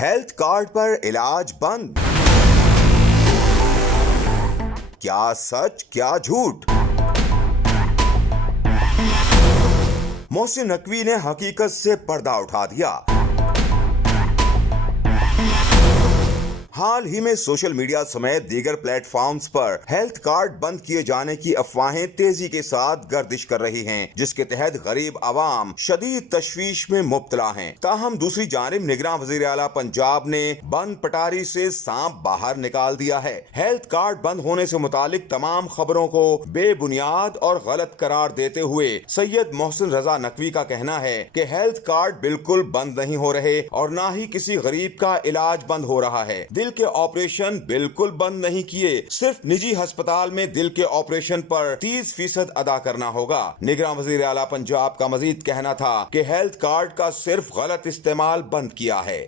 Health card पर इलाज बंद। क्या सच क्या झूठ? मोहसिन नकवी ने हकीकत से पर्दा उठा दिया। हाल ही में सोशल मीडिया समेत दीगर प्लेटफॉर्म्स पर हेल्थ कार्ड बंद किए जाने की अफवाहें तेजी के साथ गर्दिश कर रही हैं, जिसके तहत गरीब आवाम शदीद तशवीश में मुब्तला हैं। ताहम दूसरी जानिब निगरान वजीर आला पंजाब ने बंद पटारी से सांप बाहर निकाल दिया है। हेल्थ कार्ड बंद होने से मुतालिक तमाम खबरों को बेबुनियाद और गलत करार देते हुए सैयद मोहसिन रजा नकवी का कहना है कि हेल्थ कार्ड बिल्कुल बंद नहीं हो रहे और न ही किसी गरीब का इलाज बंद हो रहा है। दिल के ऑपरेशन बिल्कुल बंद नहीं किए, सिर्फ निजी अस्पताल में दिल के ऑपरेशन पर 30% अदा करना होगा। निगरान वजीर आला पंजाब का मजीद कहना था कि हेल्थ कार्ड का सिर्फ गलत इस्तेमाल बंद किया है।